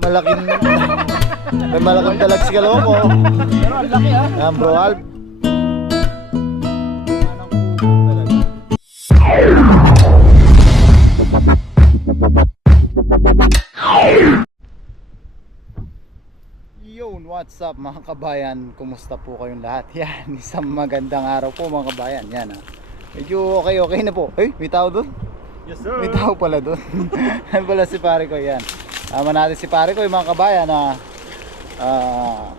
Malaking may malaking dalag si Kaloko. Pero ang laki ha. Yan bro Alp. Yun, what's up mga kabayan? Kumusta po kayong lahat? Yan, isang magandang araw po mga kabayan. Yan ha. Medyo okay na po. Ay, may tao doon? Yes sir. May tao pala doon. Yan pala si pare ko, yan. Tama natin si pare ko, yung mga kabayan na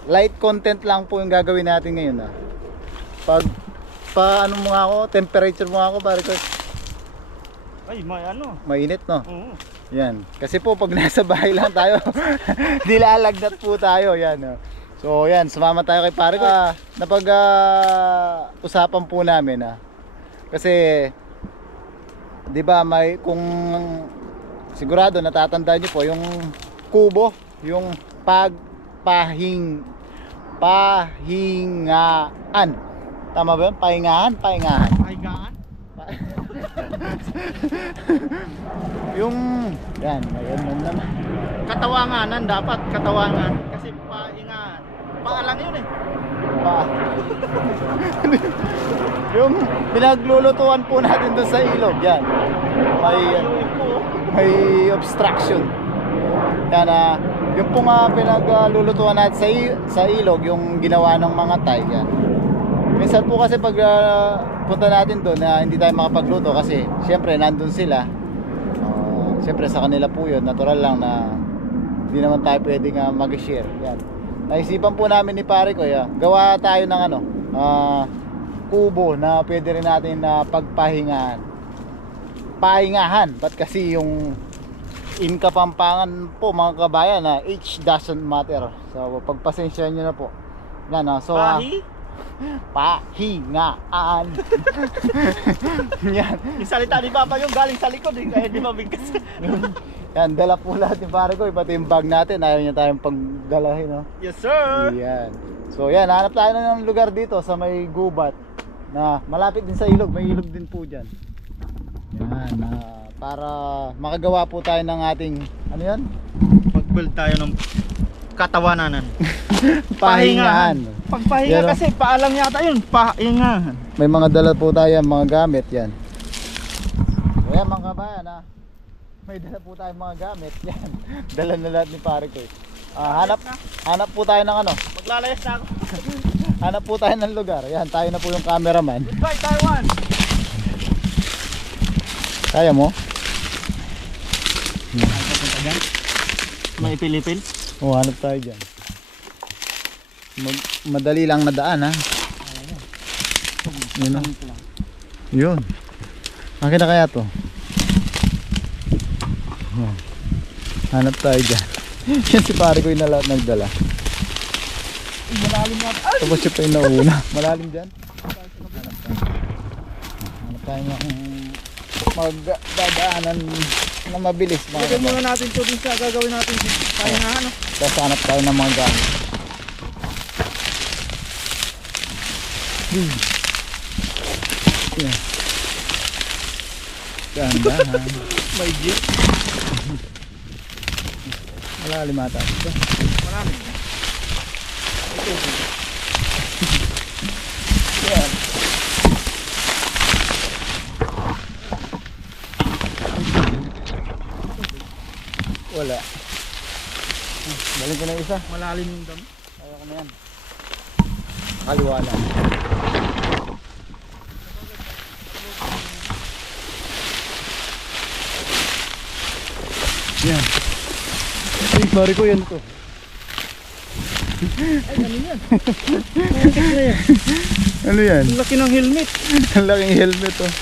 light content lang po yung gagawin natin ngayon ha. Ano mo nga ako, temperature mo nga ako pare ko. Ay, may ano. Mainit no? Oo. Yan. Kasi po pag nasa bahay lang tayo, nilalagnat po tayo. Yan. No? So yan, sumama tayo kay pare ko. Usapan po namin ha. Kasi 'di ba may kung sigurado natatandaan niyo po yung kubo, yung pahingaan. Tama ba 'yun? Pahingahan. Pahigaan. Yung yan, ngayon naman. Katawanganan dapat, katawangan. Kasi pahingaan. Paalang yun eh. Yung pinaglulutuan po natin doon sa ilog, yan. May obstruction. Yan yung pong pinaglulutuan natin sa ilog, yung ginawa ng mga Thai, yan. Minsan po kasi pag punta natin doon hindi tayo makapagluto kasi syempre nandun sila. Syempre sa kanila po yun, natural lang na hindi naman tayo pwedeng mag-share. Yan. Naisipan po namin ni pare ko, gawa tayo ng kubo na pwede rin natin na pahingahan. Ba't kasi yung in Kapampangan po mga kabayan age doesn't matter. So pagpasensya nyo na po. Yan, so pahingaan. Yan. Yung salita ni Papa yung galing sa likod eh, kaya di mabigkas. Yan, dala po lahat ni pare ko, pati yung bag natin, ayaw niya tayong pagdalahin, no? Yes sir. Yan. So yan, hanap tayo ng lugar dito sa may gubat na malapit din sa ilog, may ilog din po dyan. Yan, para makagawa po tayo ng ating, ano yan? Mag-build tayo ng katawananan. Pahingahan. Pagpahinga Yan, kasi paalang yata yun, pahingahan. May mga dala po tayo, mga gamit yan. Ayan mga kabayan may dala po tayong mga gamit yan. Dala na lahat ni pare ko. Hanap po tayo ng Maglalayas na ako. hanap po tayo ng lugar. Yan, tayo na po yung cameraman. Goodbye Taiwan. Kaya mo? May Pilipin. Hanap tayo dyan. Madali lang na daan Yun. Yun. Akin na kaya to. Hanap tayo dyan. Yan si pare ko yung nagdala. Malalim na. Tapos siya pa yung nauna. Malalim dyan. Hanap tayo ng magdadaanan na mabilis. Lagyan muna natin ito din sa gagawin natin pahingahan. Tapos hanap tayo ng mga gamit. Yan. Dahan-dahan. May jeep. Malalim ata. Malalim. Yan. Wala. Balik ko na isa. Malalim yung dam. Kaya ko na yan. Kaliwa lang. Yan. Ay, pare ko yan to. Ay, ano yan? Ano yan? Ang laki ng helmet. Ang laking helmet oh.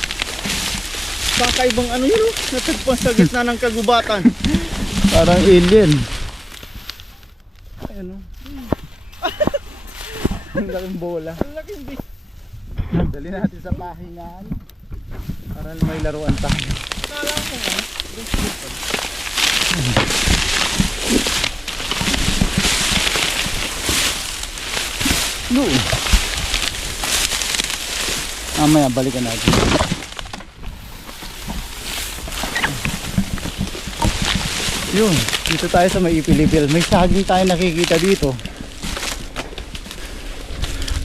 Kakaibang ano yun oh. Natagpuan sa gitna ng kagubatan. Parang alien. Ay, ano? Ang laking bola. Ang laking bis. Dali natin sa pahingahan para may laruan tayo. Kala ko nga. No. Mamaya balikan natin. Yun, dito tayo sa may Ipilipil. May saging tayo nakikita dito.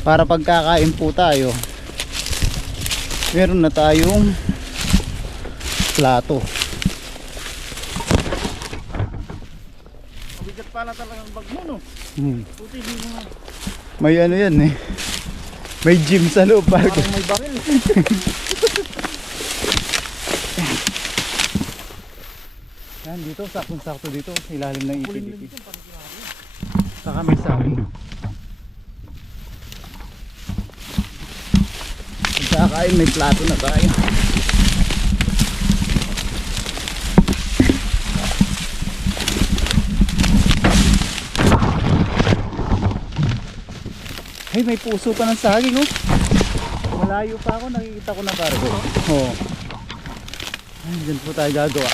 Para pagkakain po tayo, meron na tayong plato. Mabigat pala talaga ang bag mo, no? Puti, di mo. May ano yan eh. May gym sa loob. Parang may baril. Yan, dito, saktong-sakto dito. Ilalim ng Ipilipil. Saka may saging. Pagkakain, may plato na tayo. Ay, may puso pa ng saging, oh. Malayo pa ako, nakikita ko na pare ko. Oo. Ay, dyan po tayo gagawa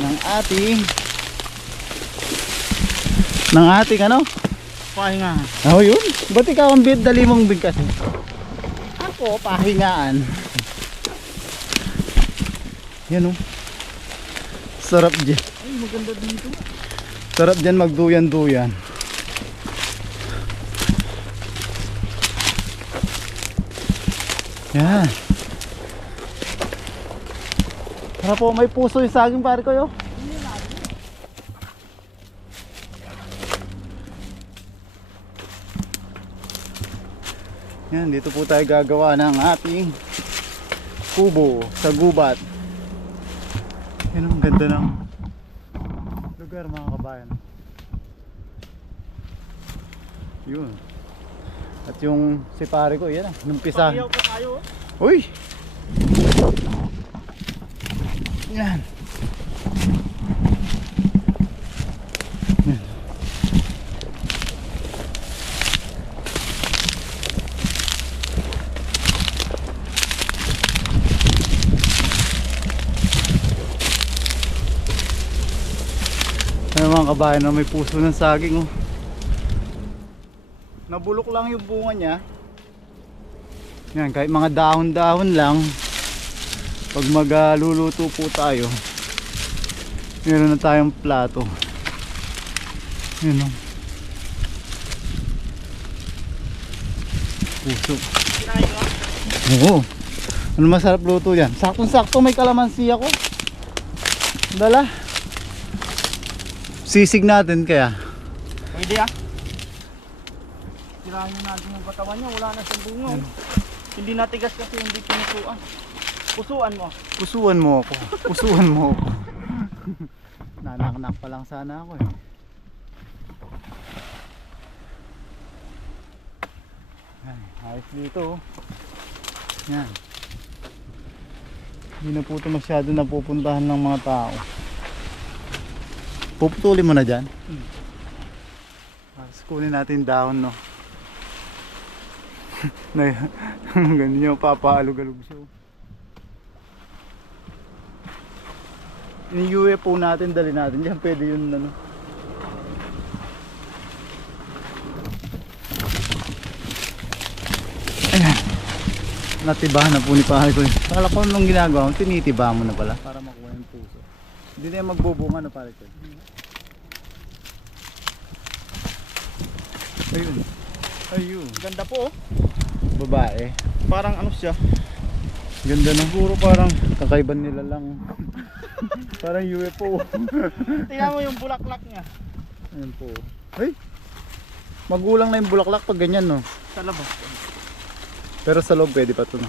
ng ating ano? Pahinga. Oh, yun. Ba't ikaw ang bid? Dali mong bigkas. Ako, pahingaan. Yan, oh. Sarap dyan. Ay, maganda dito. Sarap dyan magduyan-duyan. Yan. Para po may puso yung saging pare ko, yo. Yan, dito po tayo gagawa ng ating kubo sa gubat. Yan, ang ganda ng lugar mga kabayan. Yun. At yung si pare ko, yan, numpisa. Pakiyaw pa tayo. Uy! Yan. Yan. Ano mga kabayan, may puso ng saging, oh. Nabulok lang yung bunga niya. Yan, kahit mga dahon-dahon lang, pag magluluto po tayo, meron na tayong plato. Yan, oh. Puso. Kinain mo? Oo. Ano masarap luto yan? Saktong-sakto may kalamansi ako. Dala. Sisig natin kaya. Pwede ah. Sirahin natin yung katawan niya. Wala na siyang bunga. Hindi natigas kasi hindi pinusuan. Pusuan mo. Pusuan mo ako. Pusuan mo ako. Nanaknak pa lang sana ako eh. Ay, ayos dito. Yan. Hindi na po ito masyado napupuntahan ng mga tao. Puputulin mo na dyan. Tapos kunin natin dahon, no. Ganun yung papaalog-alog siya. Yung UFO natin, dali natin dyan. Pwede yun, ano. Ayan. Natibahan na po ni pare ko. Kala ko nung ginagawa mo, tinitiba mo na pala para makuha yung puso. Hindi na yung magbubunga na pare ko. Ayun. Ayun. Ganda po oh. Babae. Parang ano siya. Ganda ng puro, parang kakaiban nila lang. Parang UFO. Tingnan mo yung bulaklak niya. Ayun po. Ay! Magulang na yung bulaklak pag ganyan, no? Sa labas. Pero sa loob pwede pa ito, no?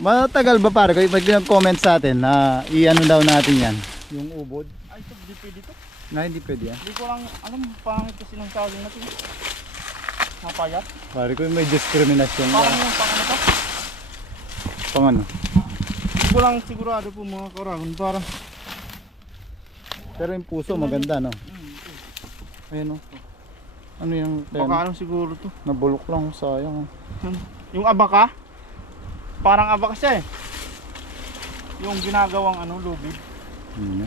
Matagal ba pare? Kaya mag-comment sa atin na i-ano daw natin yan. Yung ubod. Ay, ito, di pwede to. Na hindi pwede yan. Hindi ko lang alam, pangit kasi ng saging natin. Napayat. Pare ko may discrimination. Parang yung pang ano to. Pang ano? Hindi ko lang sigurado po mga karagon para. Pero yung puso maganda, no? Ayun, no? Ano yung Baka ano siguro to. nabulok lang, sayang. Yung abaka. Parang abaka siya eh. Yung ginagawang ano, lubid. Yung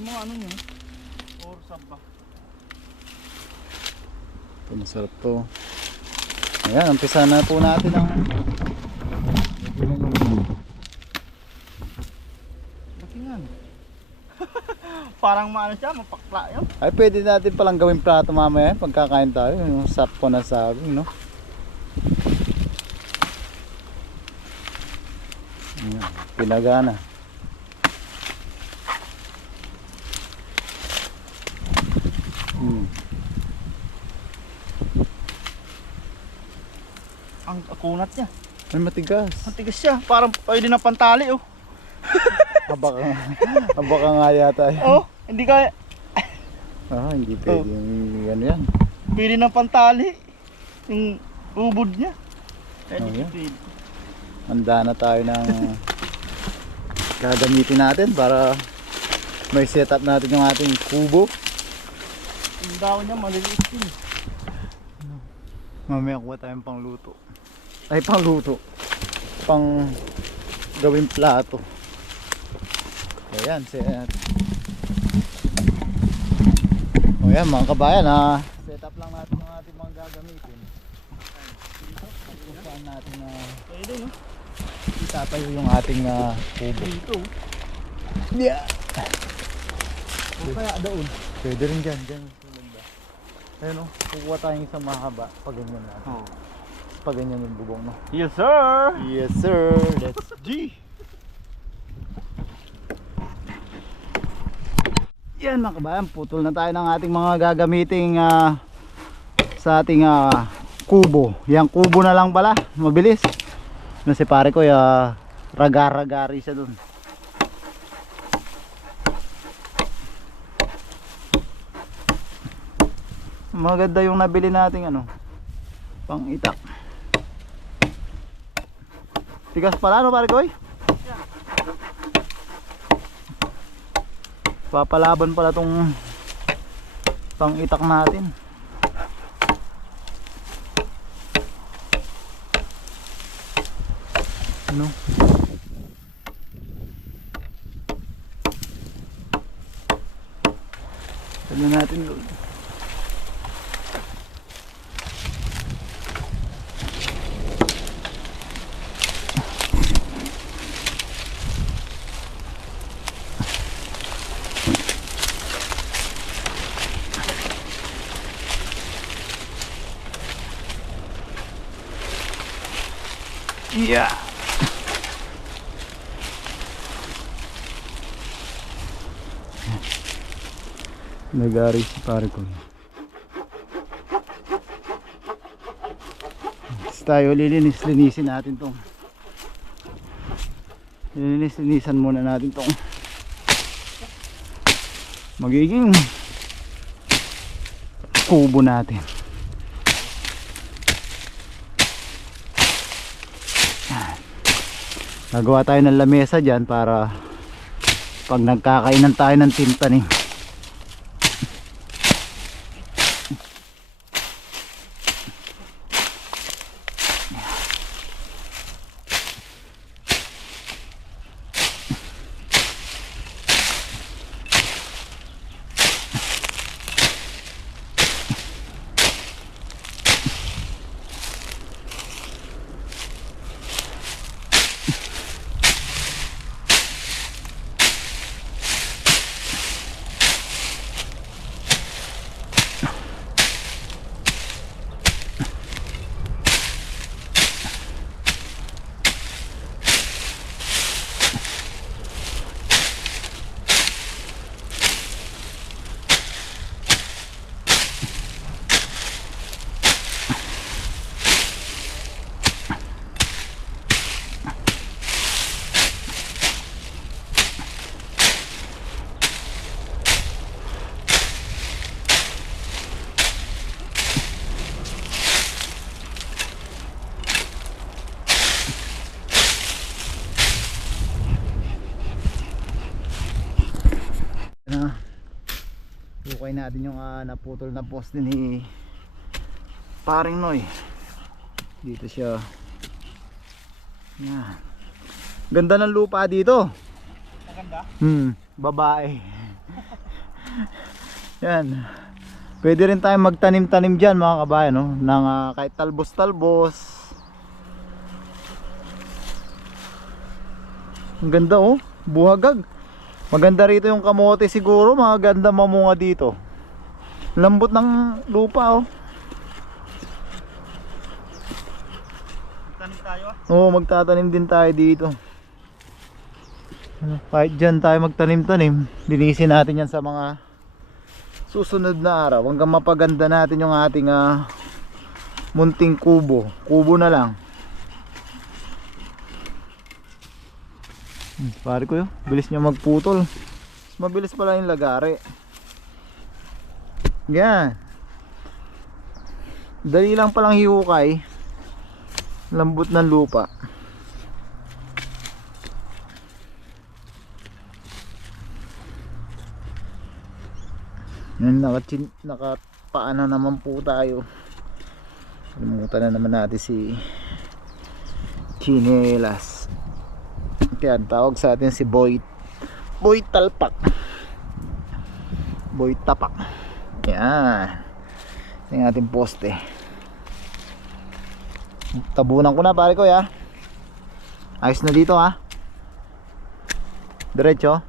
mga ano niya. Or sabba. Ito, masarap to. Ayan, umpisa na po natin ang yan. Parang maano siya, mapakla yun. Ay, pwede natin palang gawin plato mamaya pagkakain tayo. Yung sap ko na saging, no? Ayan, pinagana. Ang kunat niya. Ay, matigas. Matigas siya. Parang pwede na pantali oh. Abaka, abaka nga yata. Oh, hindi kaya. Hindi pwede yan yan. Pwede na pantali. Yung ubod niya. Pwede Oh, yeah. pwede. Handa na tayo ng gagamitin natin para may setup natin yung ating kubo. Yung daon niya maliliit din. Mamaya kuha tayong pangluto. Ay, pangluto. Pang gawing plato. Ayan, o yan mga kabayan, setup lang natin yung ating mga gagamitin. Kung saan natin Pwede no? itatayo yung ating kubo. Dito. Yeah. O kaya doon. Pwede rin dyan, dyan. Ayun o, kukuha tayong isang mahaba pag ganyan natin. Oh. Pag ganyan yung bubong, no? Yes sir! Yes sir, let's G! yan mga kabayan, putol na tayo ng ating mga gagamiting sa ating kubo. Yang kubo na lang pala, mabilis. Na si pare ko, ragar-ragari siya dun. Maganda yung nabili nating pang itak. Tigas pala no pare ko? Papalaban pala tong pang itak natin. Ano? Tignan natin doon. Yeah. Nagari si pare ko. Tayo linisin natin tong. Linisan muna natin tong magiging kubo natin. Nagawa tayo ng lamesa dyan para pag nagkakainan tayo ng tintanim. Hukay natin yung naputol na poste ni paring Noy. Dito siya. Yan. Ganda ng lupa dito. Maganda? Babae. Yan. Pwede rin tayong magtanim-tanim dyan mga kabayan, no? Ng kahit talbos-talbos. Ang ganda oh. Buhagag. Maganda rito yung kamote siguro, mga ganda mamunga dito. Lambot ng lupa oh. Tanim tayo ah. Oo, magtatanim din tayo dito. Kahit dyan tayo magtanim-tanim, linisin natin yan sa mga susunod na araw hanggang mapaganda natin yung ating munting kubo. Kubo na lang. Pare ko yun, bilis niya magputol. Mabilis pala yung lagari. Yan. Dali lang palang hiukay. Lambot ng lupa. Yan, nakapaano naman po tayo. Kalimutan na naman natin si Chinelas. Yan, tawag sa atin si Boy Talpak. Boy Tapak. Yan. Yung ating poste. Tabunan ko na pare ko ya. Ayos na dito ha. Diretso.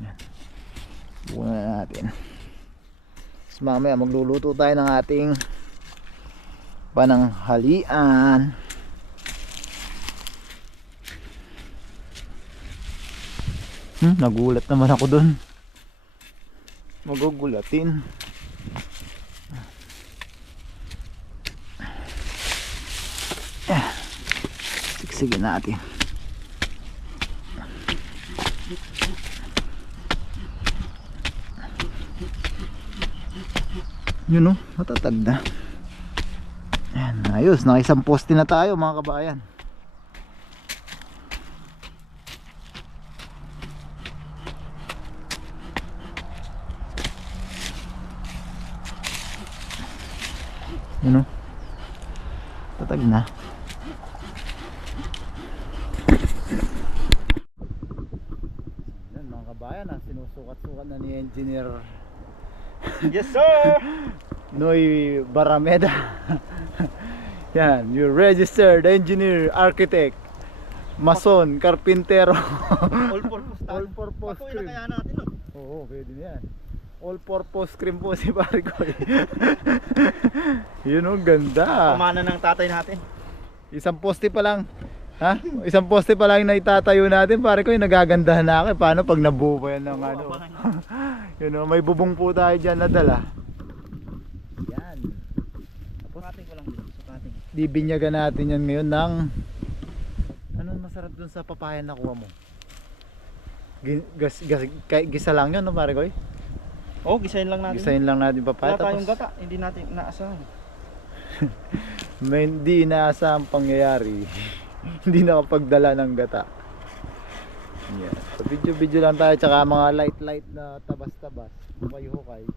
Yan. Tabunan na natin. Tapos mamaya magluluto tayo ng ating pananghalian. Nagulat naman ako dun. Magugulatin. Sige natin. Yun o, matatag na. Ayan, ayos, nakaisang poste na tayo mga kabayan. Yun o, tatag na. Yan mga kabayan, sinusukat-sukat na ni Engineer Yes sir! Noy Barameda. Yan, you registered engineer, architect, mason, karpintero. All purpose All-purpose cream. cream. Kaya natin no? Oo, pwede na yan. All-purpose cream po si Parigoy. Yun ang ganda. Pamana ng tatay natin. Isang poste pa lang. Ha? Isang poste pa lang na itatayo natin, Parigoy, nagagandahan na ako. Paano pag nabuo pa yan ng Oo, ano? abangan. Yun o, may bubong po tayo dyan na dala. Yan. Sukatin ko lang dito. Sukatin. Bibinyagan natin yan ngayon ng anong masarap dun sa papaya na kuha mo? Gisa lang yun, no, Parigoy? Oh, gisahin lang natin. Gisahin lang natin papaya. Wala tayong gata. Hindi natin inaasahan. May hindi inaasahang pangyayari. Hindi nakapagdala ng gata. Yeah. So video lang tayo, tsaka mga light na tabas-tabas, hukay-hukay.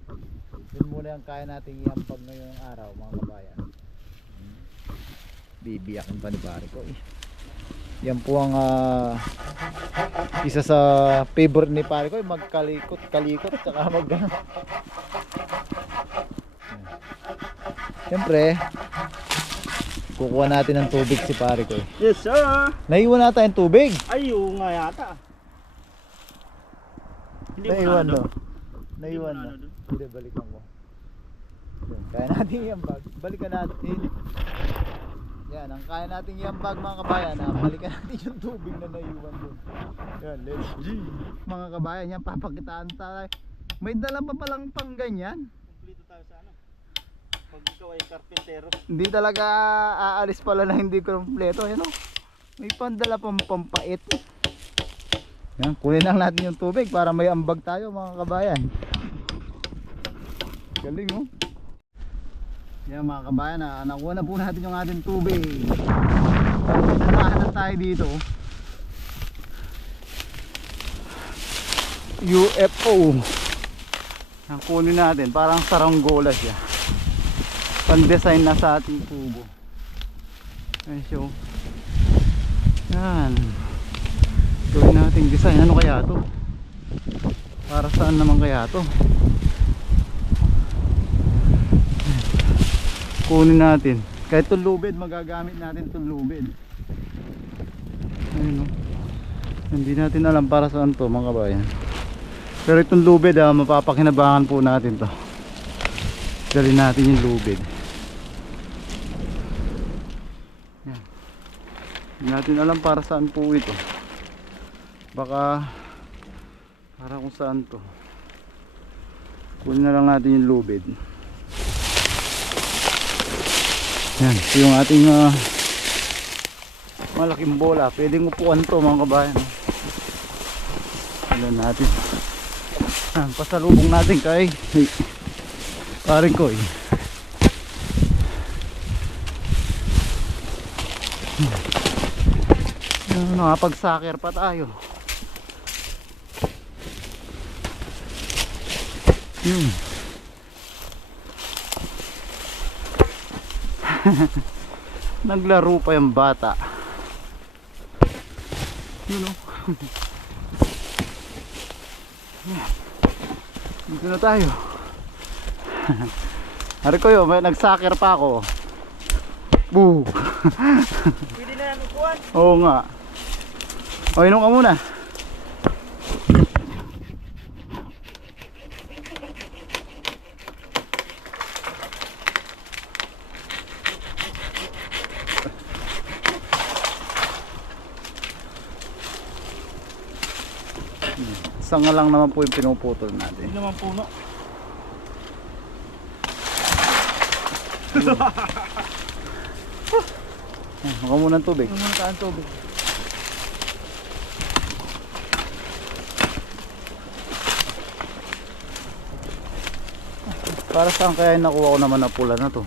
Yun muna yung kaya nating iampag ngayong araw mga kabayan. Bibiyakin pa ni pare ko eh. Yan po ang isa sa favorite ni pare ko, magkalikot tsaka mag Siyempre kukuha natin ng tubig si pare ko. Yes sir! Naiwan na tayong tubig. Ay, yung nga yata. Hindi Naiwan mo no. na Naiwan Hindi mo na. na doon. Hindi, balikan ko. Yan, kaya natin yung bag. Balikan natin. Yan, ang kaya natin yung bag mga kabayan. Balikan natin yung tubig na naiwan doon. Yan, let's G. Mga kabayan, yan, papakitaan tayo. May dala pa palang pang ganyan. Kumplito tayo sa ano. Pag ikaw ay karpintero. Hindi talaga aalis pala na hindi kompleto. Yan o. May pandala pang pampait. Yan, kunin lang natin yung tubig para may ambag tayo mga kabayan. Galing oh. Yan mga kabayan, nakuha na po natin yung ating tubig. Namahan na tayo dito. UFO. Ang kunin natin, parang saranggola siya. Pan-design na sa ating tubo. Ayan siya oh. Yan. Gawin natin design. Ano kaya to? Para saan naman kaya to? Kunin natin. Kahit tulubid, magagamit natin tulubid. Ayun o. Hindi natin alam para saan to mga kabayan. Pero itong lubid mapapakinabangan po natin to. Dali natin yung lubid. Yan. Hindi natin alam para saan po ito. Baka para kung saan to. Kunin na lang natin yung lubid. Yan, ito yung ating malaking bola. Pwedeng upuan to mga kabayan. Alam natin. Pasalubong natin kay pare ko eh. Nakapag-soccer pa tayo. Yun. Naglaro pa yung bata. Yun o. Dito na tayo. Hari ko yun, may nag-soccer pa ako. Boo. Pwede na yan upuan. Oo nga. O, inom ka muna. Sanga lang naman po yung pinuputol natin. Hindi naman puno. Baka muna ng tubig. Ano muna ang tubig? Para saan kaya nakuha ko naman na pula na to?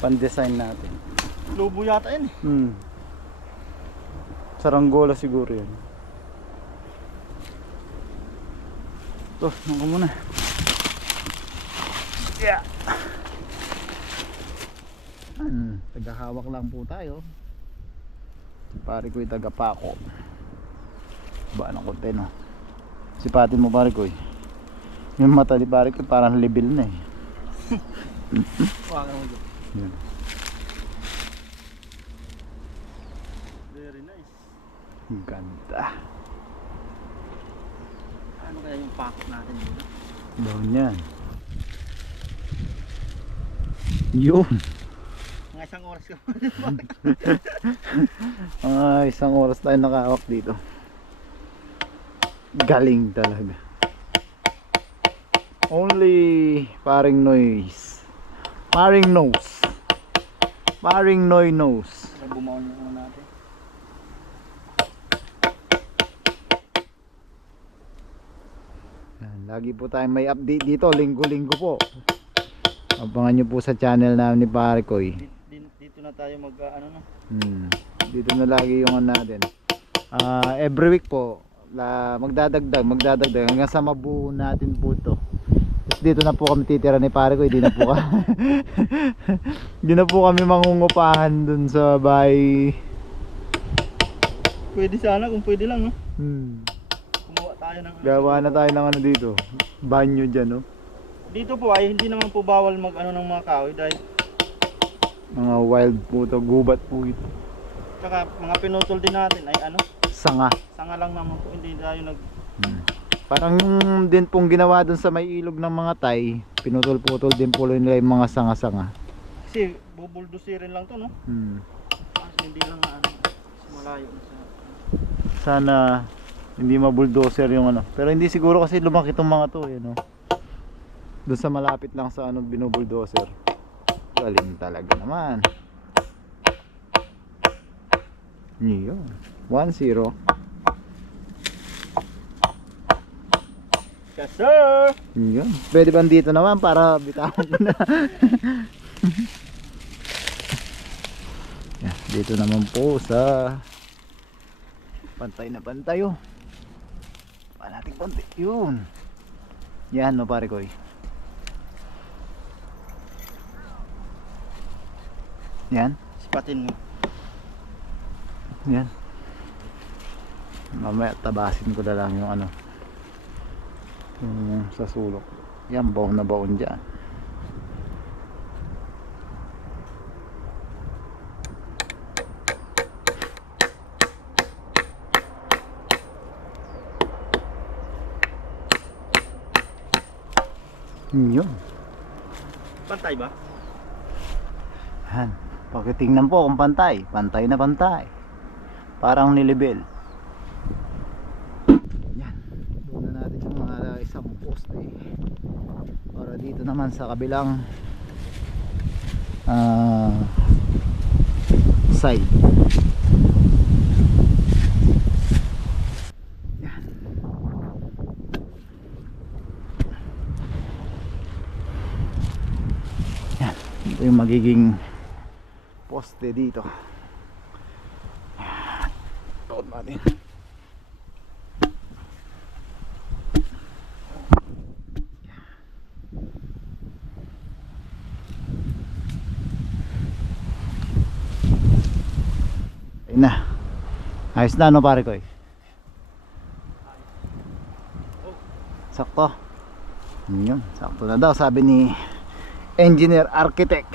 Pan-design natin. Lobo yata yan eh. Saranggola siguro yan. Ito, naka muna. Yeah. Tagahawak lang po tayo. Pare ko yung tagapako. Ba ng konti no. Sipatin mo pare ko eh. Yung mata ni pare ko parang level na eh. Waka mo dyan. Yan. Very nice. Ganda. Ano kaya yung pakot natin dito? Doon yan. Yun. Mga isang oras ka. Isang oras tayo nakahawak dito. Galing talaga. Only paring noise. Paring nose. Paring noy nose. Bumaon yung natin. Yan, lagi po tayong may update dito. Linggo-linggo po. Abangan nyo po sa channel namin ni Pare Koy. Dito na tayo mag ano na. Dito na lagi yung ano natin. Every week po magdadagdag hanggang sa mabuo natin po to. Tapos dito na po kami titira ni Pare Koy. Di na po di na po kami mangungupahan dun sa bahay. Pwede sana kung pwede lang no. Gumawa tayo ng Gawa na tayo ng ano dito. Banyo dyan no. Dito po ay hindi naman po bawal mag ano ng mga kahoy dahil Mga wild po to. Gubat po ito. tsaka mga pinutol din natin ay ano, Sanga. sanga lang naman po, hindi tayo nag Parang yung din pong ginawa dun sa may ilog ng mga Tay, pinutol-putol din po nila yung mga sanga-sanga. kasi bubuldusirin lang to no. Kasi hindi lang na ano, malayo na sa Sana hindi ma-bulldozer yung ano. Pero hindi siguro kasi lumaki itong mga to no. Doon sa malapit lang sa ano binubuldozer. Galing talaga naman. Yun. 1-0. Yes sir! Yun. Pwede ba dito naman para bitawan ko na. Yan, dito naman po sa pantay na pantay oh. Pa natin konti. Yun. Yan no Pare Koy. Yan. Sipatin mo. Yan. Mamaya tabasin ko na lang yung ano. Yung sa sulok. Yan, baon na baon dyan. Yun. Pantay ba? Yan. Pakitingnan po kung pantay. Pantay na pantay. Parang nilibel. Yan. Doon na natin yung mga isang poste. Para dito naman sa kabilang side. Yan. Yan. Ito yung magiging poste dito. Tuod natin. Ayun na. Ayos na, no pare ko eh. Sakto. Yun, sakto na daw sabi ni engineer, architect,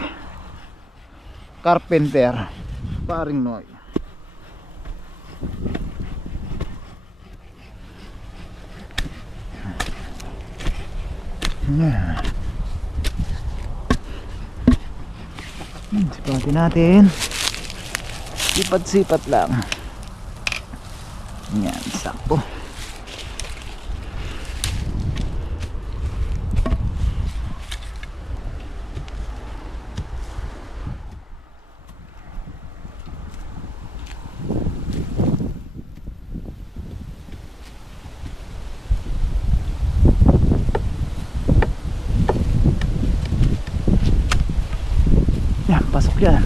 carpenter paring Noy. Sipatin natin. Sipat-sipat lang. Yan, sakto. Yan, pasok yan.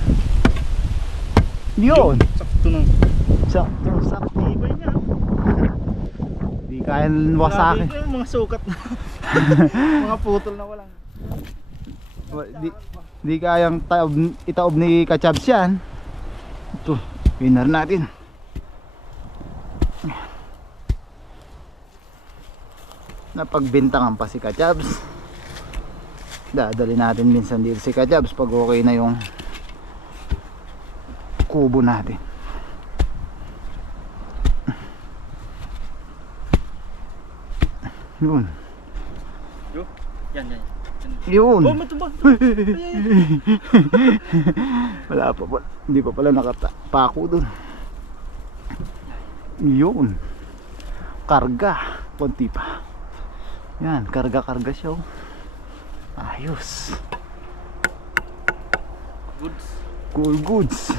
Yun. Sakto nang. Sakto, sakto. Ibay niya. Di kaya wasakin. Grabe yung mga sukat na. Mga putol na walang. Di kayang itaob ni Kachabs yan. Ito, winner natin. Napagbintangan pa si Kachabs. Dadali natin minsan dito si Kachabs pag okay na yung kubo natin. Yun. Yo. Yan. Yun. Oh, matumba. Wala pa pala. Hindi pa pala nakapako dun. Yun. Karga. Konti pa. Yan. Karga siya. Oh. Ayos. Goods. Cool goods.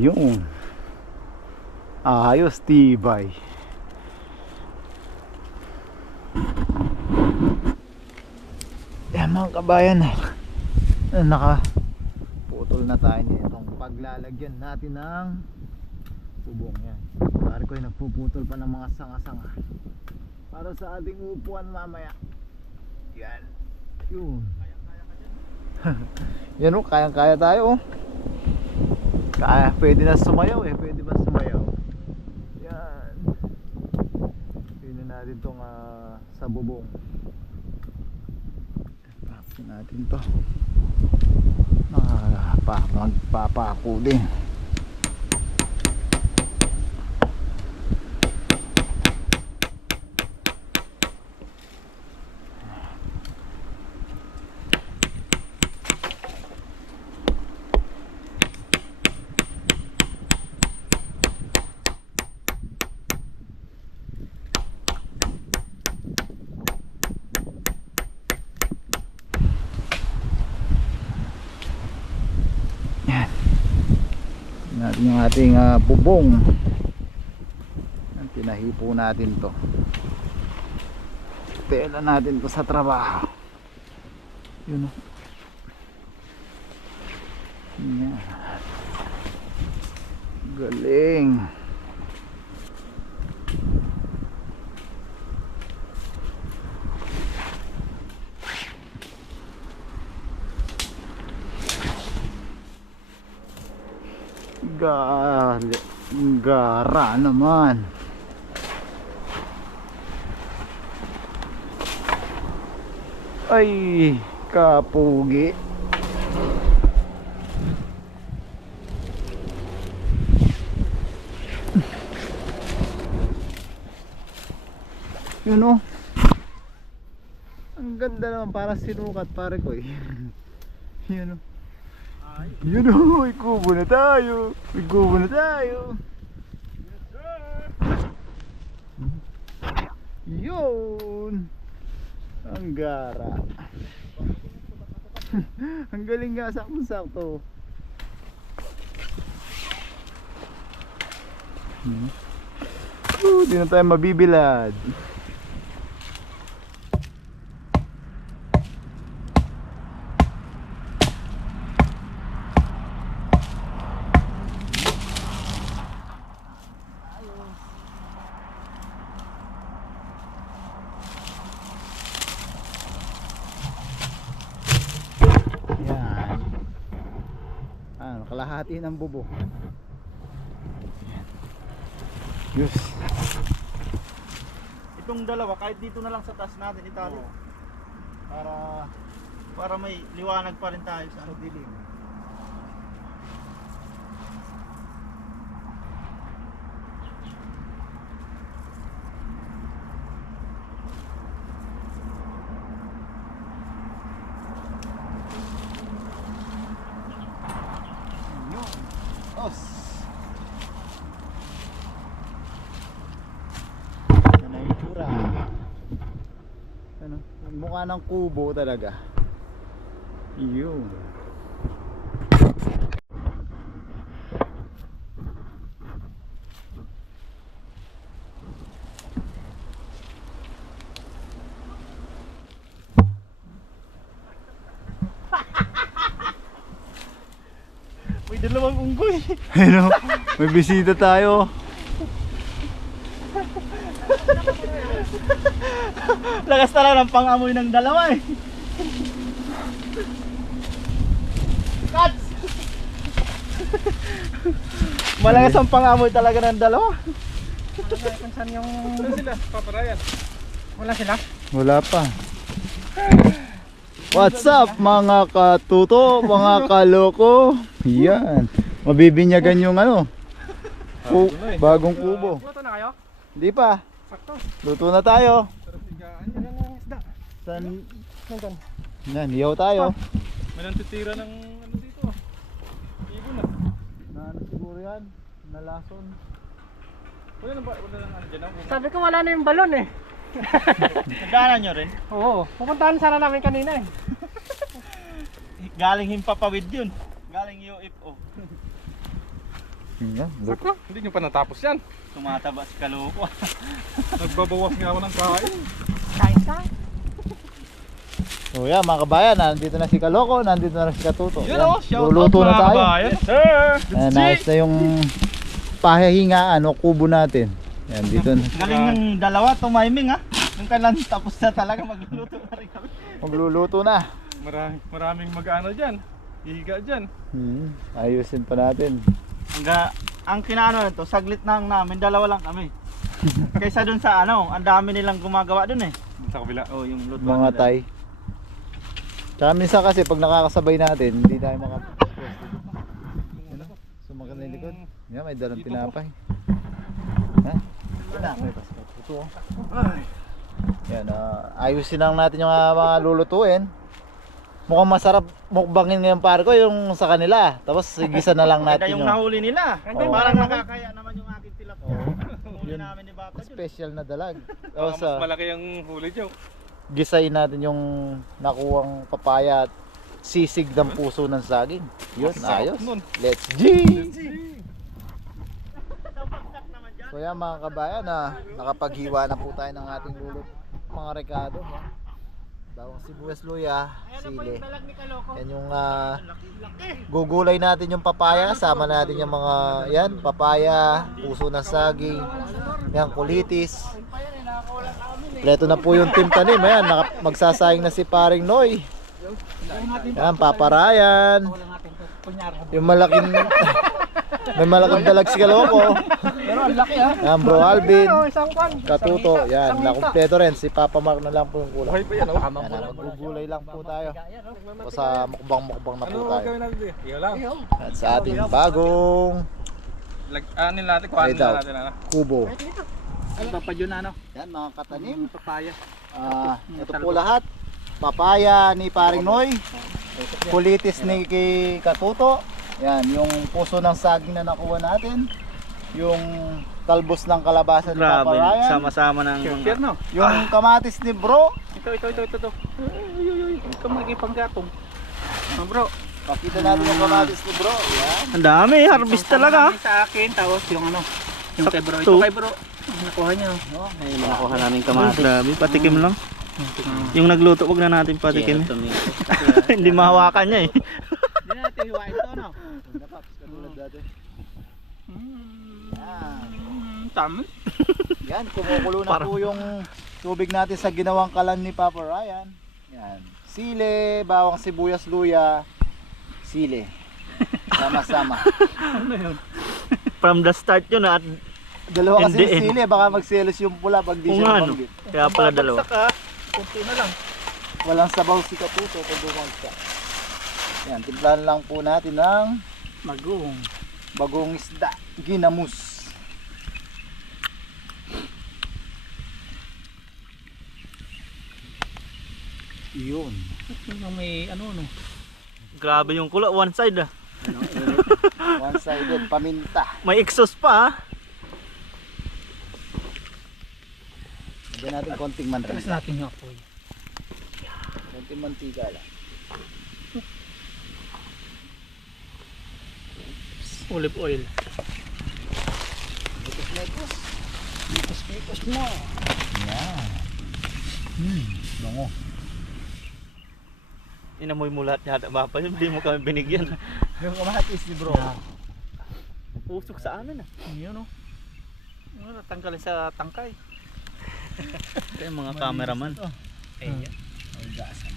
Yun. Ayos, tibay. Yan mga kabayan, nakaputol na tayo nitong paglalagyan natin ng bubong. Yan, pare ko yung nagpuputol pa ng mga sanga-sanga para sa ating upuan mamaya. Yan. Yun. Yan o, kayang-kaya tayo. Kaya, pwede na sumayaw eh. Pwede ba sumayaw? Yan. Pwede natin itong sa bubong. Paksin natin to. Magpapako din. Natin yung ating bubong. Pinahipo natin to. Tela natin to sa trabaho. Yun o. Yan. Galing. Gara naman. Ay, kapugi. Yun oh. Ang ganda naman, parang sinukat pare ko eh. Yun oh. Yun oh, may kubo na tayo. May kubo na tayo. Yun. Ang gara. Ang galing nga, sakto-sakto. Di na tayo mabibilad. Yan. Kalahati ng bubo. Yes. Itong dalawa, kahit dito na lang sa taas natin itali. Para may liwanag pa rin tayo sa dilim. Os. Ano yung itsura? Ano? Mukha ng kubo talaga. Yun. May dalawang unggoy. Ano? May bisita tayo. Lakas talaga ng pang-amoy ng dalawa eh. Cuts! Malakas ang pang-amoy talaga ng dalawa. Kung saan yung... Saan sila? Paparayan? Wala sila? Wala pa. What's up mga katuto, mga kaloko? Yan. Mabibinyagan yung ano. Bagong kubo. Luto na kayo? Hindi pa. Sakto. Luto na tayo. Sarap tigaan. Yan ang isda. San? Saan? Yan, hiyaw tayo. May nantitira ng ano dito. Ibon na. Na ano siguro yan? Nalason. Wala na ba? Wala na ano dyan? Sabi ko wala na yung balon eh. Nagdaanan nyo rin? Oo, pupuntahan sana namin kanina eh. Galing Himpapawid yun. Galing UFO. Yan, Sakto. Hindi nyo pa natapos yan. Tumataba si Kaloko. Nagbabawas nga ako ng kain. Kain ka? So yan mga kabayan, nandito na si Kaloko, nandito na si Katuto. Yun o, shout out luluto na mga tayo. kabayan. Sir! Ayan, nice na yung pahihingaan o kubo natin. Yan, dito na. Galing ng dalawa, tumiming ha. Yung kailan tapos na talaga, magluluto na rin kami. Magluluto na. Maraming mag-ano dyan. Hihiga dyan. Ayusin pa natin. Ang kinaano nito, saglit na namin, dalawa lang kami. Kaysa dun sa ano, ang dami nilang gumagawa dun eh. Sa kabila. Oh, yung luto Mga nila. tay. Tsaka minsan kasi pag nakakasabay natin, hindi tayo makapwesto. Sumakan na yung likod. Yan, may dalang tinapay. Ha? May basket. Ito oh. Yan, ayusin lang natin yung mga lulutuin. Mukhang masarap mukbangin ngayon pare ko yung sa kanila. Tapos gisa na lang Ganda natin yung nahuli nila. Oo. Parang nakakaya naman yung aking tilapia. Oo. Huli Yun. namin ni Bapa dun. special na dalag. Baka Tapos mas malaki ang huli dyan. gisain natin yung nakuwang papaya at sisig ng puso ng saging. Yun, Masarap ayos. nun. Let's G! So yan mga kabayan, nakapaghiwa na po tayo ng ating lulot mga rekado. Bawang sibuyas, luya, sili. Yan yung gugulay natin yung papaya, sama natin yung mga yan, papaya, puso ng saging, yan kulitis. Kompleto na po yung team tanim. Ayan, magsasayang na si Paring Noy. Yan, paparayan. Yung malaking may malaking dalag si Kaloko. Pero ang laki ha. Yan, Bro Alvin, Isang kwan. Katuto. Yan, nakumpleto rin. Si Papa Mark na lang po yung kulang. Buhay pa yan, oh. Yan, magugulay lang po tayo. O sa mukbang na po Ano tayo. gagawin natin dito? Iyo lang. At sa ating bagong Anin natin, kuhanin Ito. na natin. Ano? kubo. Papad yun ano? Yan mga katanim. Papaya. Ito po lahat. Papaya ni Paring Noy. Kulitis ni kay Katuto. Yan, yung puso ng saging na nakuha natin. Yung talbos ng kalabasa ni Papa Grabe, Ryan. sama-sama ng Share no? Yung kamatis ni Bro. Ito. Uy. Ikaw magiging panggatong. Bro. Pakita natin yung kamatis ni Bro. Yan. Ang dami, harvest talaga. Sa akin, tapos yung ano, yung kay bro. Sakto. Ito kay bro. Nakuha niya. No? Nakuha namin kamatis. Grabe, patikim lang. Yung nagluto, wag na natin patikim. Hindi mahawakan niya eh. Hindi natin hiwain ito, no? Katulad dati. Tama. Yan, kumukulo na po yung tubig natin sa ginawang kalan ni Papa Ryan. Yan. Sile, bawang sibuyas, luya, sile. Sama-sama. Ano yun? From the start yun at Dalawa kasi Hindi yung sile, baka magselos yung pula pag di kung siya ano. mabanggit. Kaya pala dalawa. Saka, kunti na lang. Walang sabaw si Katuto kung bumagsak. Yan, timplahan lang po natin ng Magong. bagong isda, ginamus. Yun. Yung may ano, no? Grabe yung kula, one side ah. One-sided, paminta. May exhaust pa ah. Lagyan natin konting Tapos mantika. natin yung apoy. Konting mantika lang. Olive oil. Mekos-mekos. Mekos-mekos mo. Yan. Bango. Inamoy mo lahat yata mapa yun, hindi mo kami binigyan. Yung kamatis ni Bro. Pusok sa amin ah. Yun, no? Ano, natanggalin sa tangkay. Kaya mga cameraman. Ayan. Ay, gasan.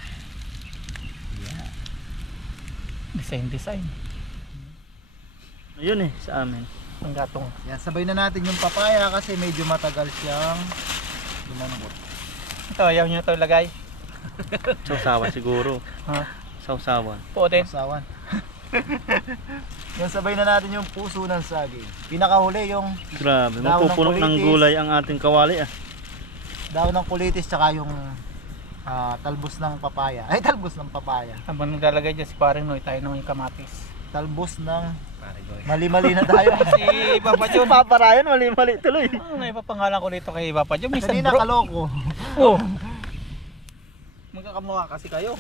Yan. Design. Ayun eh, sa amin. Ang gatong. Yan, sabay na natin yung papaya kasi medyo matagal siyang lumambot. Ito, ayaw nyo ito lagay. Sausawan siguro. Ha? Sausawan. Po din. Pasawan. Yan, sabay na natin yung puso ng saging. Pinakahuli yung Grabe, Daon ng mapupuno ng kulitis. gulay ang ating kawali ah. daon ng kulitis tsaka yung talbos ng papaya. Ay, talbos ng papaya. Habang naglalagay dyan si Paring Noy, tayo naman yung kamatis. Talbos ng mali-mali na tayo. Si Papa John. Papa Ryan, mali-mali tuloy. Ano ipapangalan ko dito kay Papa John? Minsan Hindi bro. nakaloko. Oh. Magkakamukha kasi kayo.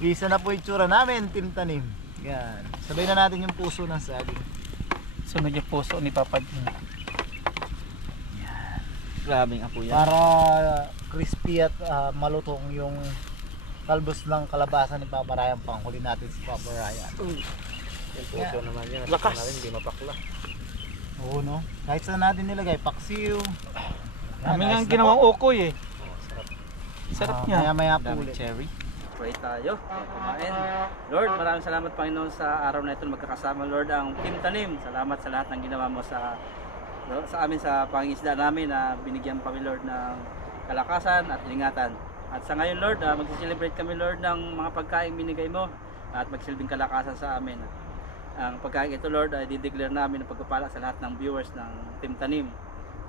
Isa na po yung tsura namin, Team Tanim. Yan. Sabay na natin yung puso ng saging. Sunod yung puso ni Papa John. Grabing apo yan. Para crispy at malutong yung talbos ng kalabasa ni Papa Ryan. Panghuli natin si Papa Ryan. Yung puso naman yan. Lakas. Hindi mapakla. Oo, no? Kahit saan natin nilagay, paksiw. Kami nga Ayos ang na ginawang po. ukoy eh. Sarap niya. Maya-maya po Daming ulit. cherry. Pray tayo, kumain. Lord, maraming salamat Panginoon sa araw na ito na magkakasama. Lord, ang Team Tanim, salamat sa lahat ng ginawa mo sa amin sa pangingisda namin na binigyan kami Lord ng kalakasan at ingatan. At sa ngayon Lord, mag-celebrate kami Lord ng mga pagkain binigay mo at magsilbing kalakasan sa amin. Ang pagkain ito Lord ay dideclare namin ng pagpapala sa lahat ng viewers ng Team Tanim.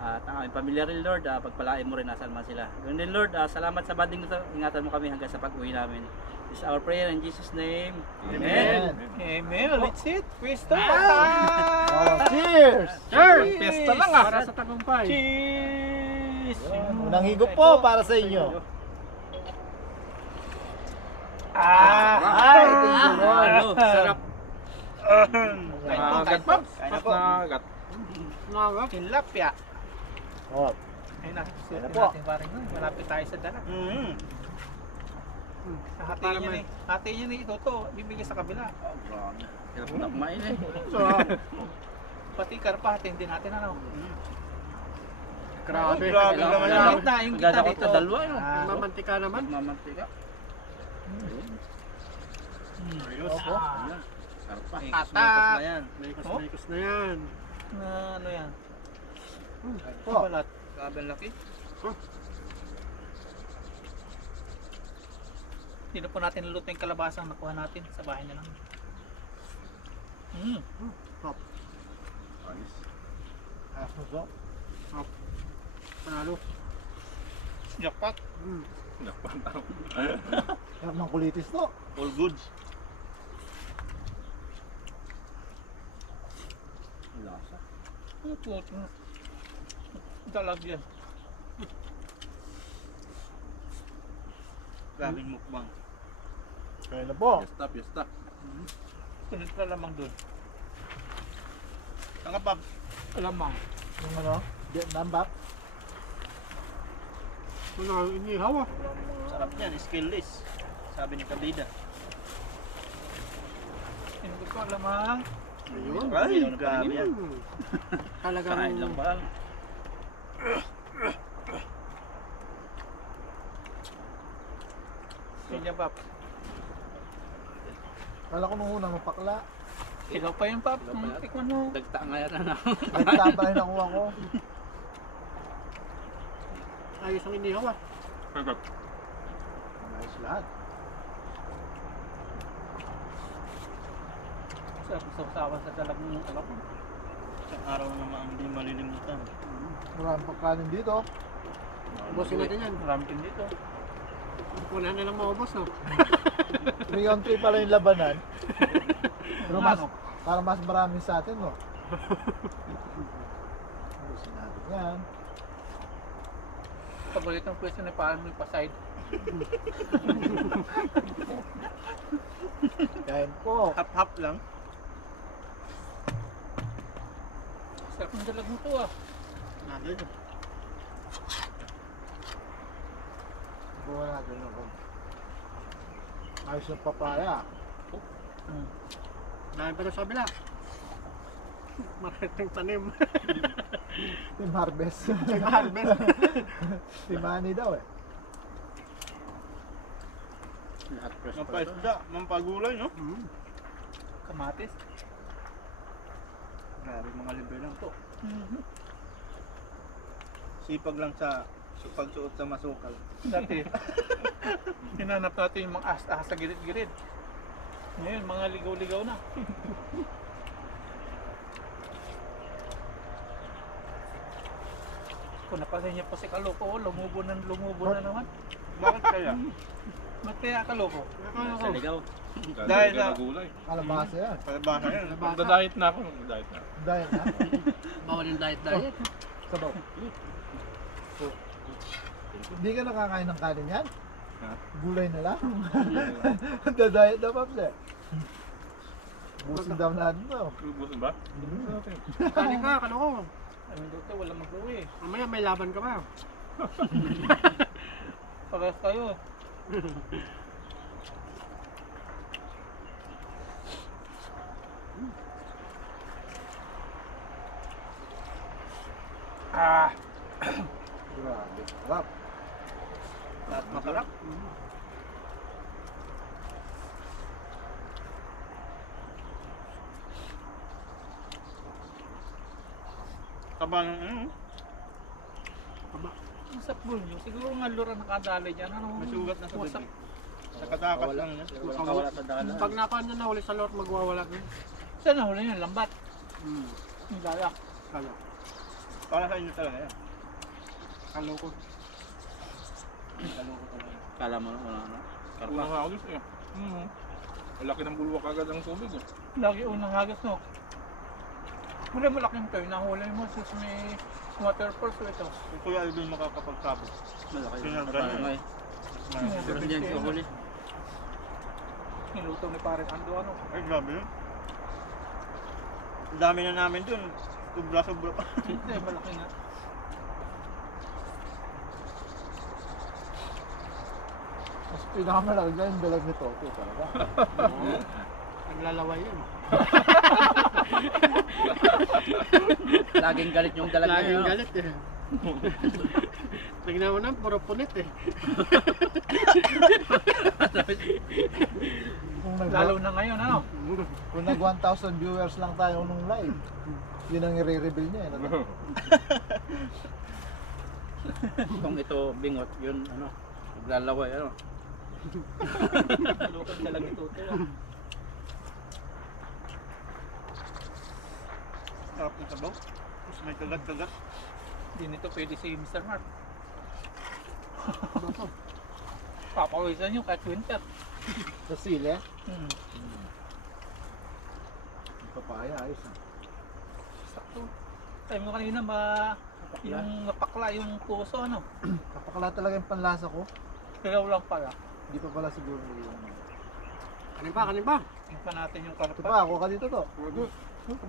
At ang aming pamilya rin Lord, pagpalain mo rin nasaan man sila. Ganun din Lord, salamat sa banding nito. Ingatan mo kami hanggang sa pag-uwi namin. This is our prayer in Jesus' name. Amen. Amen. Let's it. Pwesto. Oh, cheers! Cheers. Pesta lang ah. Para sa tagumpay. Cheers. Unang higop po para sa inyo. Ay, thank you Lord. Ano, sarap. Kagat Pops. Kain na po. Nangap. Tilapia. Oh, Ay nakikisulit Ayan na po. natin Paring Noy. Malapit tayo sa dala. Hati niya ni. Hati niya ni ito. Bibigay sa kabila. Hirap na kumain eh. Pati karpa hati hindi natin ano. Grabe. Grabe Yung naman yan. gitna, yung Ganda gitna ko dito. ito, dalawa yun. Mamantika naman. Mamantika. opo. Sarap pa. Atak. Na yan. Maikos na yan. Na ano yan? Po. Balat. Grabe ang laki. Hindi na po natin niluto yung kalabasang nakuha natin sa bahay na lang. Ah, so, Panalo. Jackpot. Sarap ng kulitis to. All goods. Lasa. Ano po? Dalag yan. Daming mukbang. Kaya na po. Fiesta. Kunit ka lamang doon. Ang kapag Lamang. Yung ano, Vietnam bap. Ano, inihaw ah. sarap niyan, skillless. Sabi ni Kabida. Hindi ko lamang. Ayun. Ay, grabe yan. Talagang Kain lang ba lang? Kanya pap. Kala ko nung unang mapakla. Ilaw pa yung pap. Tikman mo. Dagta nga yan ano. Nagtapa rin nakuha ko. ayos ang inihaw ah. Nice lahat. Sausawan sa dalag ng alak. Isang araw naman ang hindi malilimutan. Maraming pagkanin dito. Ubusin natin yan. Marami din dito. Wala na lang maubos no. 3 on 3 pala yung labanan. Pero mas, Ano? para mas marami sa atin, no? Ubusin natin yan. Paborito ng pwesto na parang may paside. Kain po. Hap-hap lang. Sarap ng dalag mo to ah. Nandun. Buwan natin ako. Ayos ng papaya. Dahil pa na sa kabila. Marating tanim. Team Harvest. Harvest. Si Manny daw eh. Lahat fresh pa ito. Mampaisda, mampagulay, no? Kamatis. Grabe, mga libre lang to. Sipag lang sa pagsuot sa masukal. Dati, hinanap natin yung mga as-ahas sa gilid-gilid. Ngayon, mga ligaw-ligaw na. Kung napansin niyo pa si Kaloko, lumubo na naman. Bakit kaya? Ba't kaya Kaloko? Sa ligaw. Dahil sa Kalabasa yan. palabasa yan. Magda-diet na ako, magda-diet na. Dahil na. Bawal yung diet. Sabaw. Hindi ka nakakain ng kanin yan? Ha? Gulay na lang. Dadayet na paps eh. Busin daw natin to. Lubusin ba? Kanin ka, kaloko. Ano dito, walang magluwi. Mamaya may laban ka pa. Parehas kayo. Ah, Grabe. Sarap. Lahat masarap. Taba ng ano? ang sapul nyo. Siguro nga lura nakadali dyan. Ano? May sugat na sa Wasak. bibig. Nakatakas lang yan. Walang kawala sa daanan. Pag nakuha niya na huli sa Lord, magwawala din. Saan nahuli yun? Lambat. Yung layak. Kalo. Para sa inyo talaga yan. Kaloko. Kaloko talaga. Kala mo wala na. Unang hagis eh. Malaki ng bulwak agad ang tubig eh. Lagi unang hagas, no? Mula malaking toy. Nahuli mo sa may waterfalls o ito. Kung Kuya Alvin makakapagtapos. Malaki. Sinarga Parang niya. ay. Pero hindi yan sa huli. Niluto ni Parin Ando, ano? Ay, grabe yun. Ang dami na namin dun. Sobra-sobra pa. Hindi, malaki nga. Mas pinakamalaki dyan yung dalag ni Toto talaga. Naglalaway yan. Laging galit yung dalag niya. Laging no? galit eh. Tignan mo na, puro punit eh. Lalo na ngayon, ano? Kung nag 1,000 viewers lang tayo nung live, yun ang i-reveal niya. Eh. Kung ito bingot, yun ano. Naglalaway ano. Luto talaga ito. Sarap ng sabaw. Tapos may kagat-kagat. Hindi nito pwede si Mr. Mark. Papawisan nyo kahit winter. Sa sile. Hmm. Papaya, ayos ah. Sakto. Sabi mo kanina yung napakla yung puso ano. Kapakala talaga yung panlasa ko. Kailaw lang pala. Hindi pa pala siguro yung... Kanin pa, kanin pa. Tingnan natin yung Ito karpa. pa, ako ka dito to.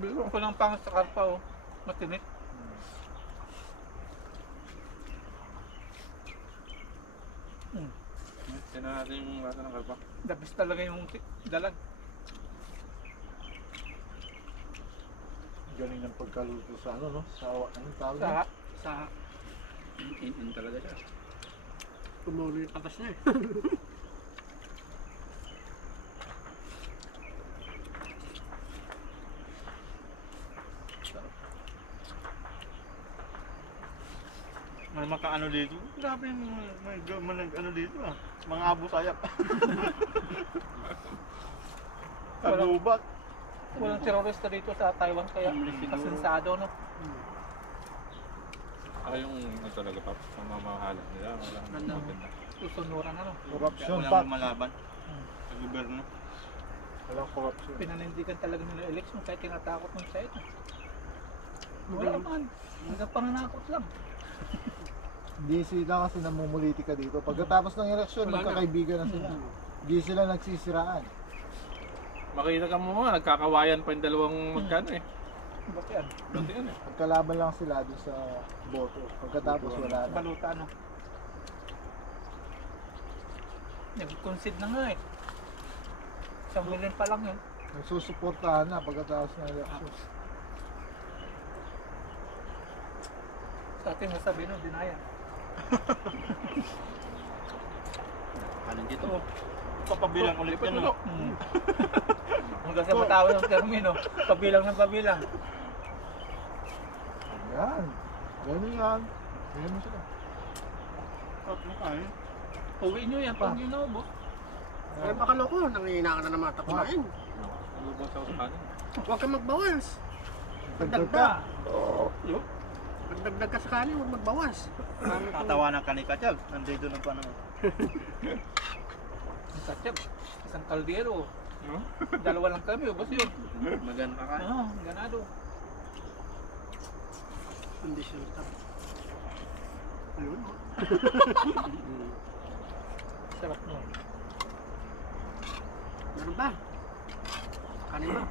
Ito lang pang sa karpa oh. Matinit. Tingnan natin yung lata ng kalpa. The best talaga yung dalag. Galing ng pagkaluto sa ano, no? Sa anong tawag Sa, yun? sa, In talaga siya. Tumulo yung patas niya eh. May makaano dito. Grabe yung may ano dito ah. Mga abo sayap. Tagubat. walang terorista dito sa Taiwan kaya kasensado no. Yung talaga pa, pamamahalan nila, walang Ganda. maganda. Susunuran ano. Corruption pa. Walang lumalaban sa gobyerno. Walang corruption. Pinanindigan talaga nila election kahit tinatakot ng site. Wala man. Hanggang pananakot lang. Hindi sila kasi namumuliti ka dito. Pagkatapos ng eleksyon, Wala na. magkakaibigan na sila. Hindi sila nagsisiraan. Makita ka mo nga, nagkakawayan pa yung dalawang magkano eh. Bakit yan? Dati yan eh. Magkalaban lang sila doon sa boto. Pagkatapos wala na. Baluta ano. Nag-concede na nga eh. 1 million pa lang yun. Nagsusuportahan na pagkatapos ng eleksyon. Sa atin nasabi no, dinaya. Kanin dito. Papabilang ulit yan no. Hanggang sa matawa ng termino, pabilang ng pabilang. Yan. Ganun yan. Ganun sila. Tapos kain. Uwi nyo yan pag yun naubos. Kaya baka loko, nangihina ka na ng mga tapunain. Lubos ako sa kanin. Huwag kang magbawas. Dagdag ka. Pagdagdag ka sa kanin, huwag magbawas. Tatawanan ka ni Kachag. Nandito ng panahon. Ang satyap, isang kaldero. No? Dalawa lang kami, ubos yun. Magan pa ka. Oo, ganado. Hindi siya tap. Ayun. Sarap nun. Meron ba? Kanin ba?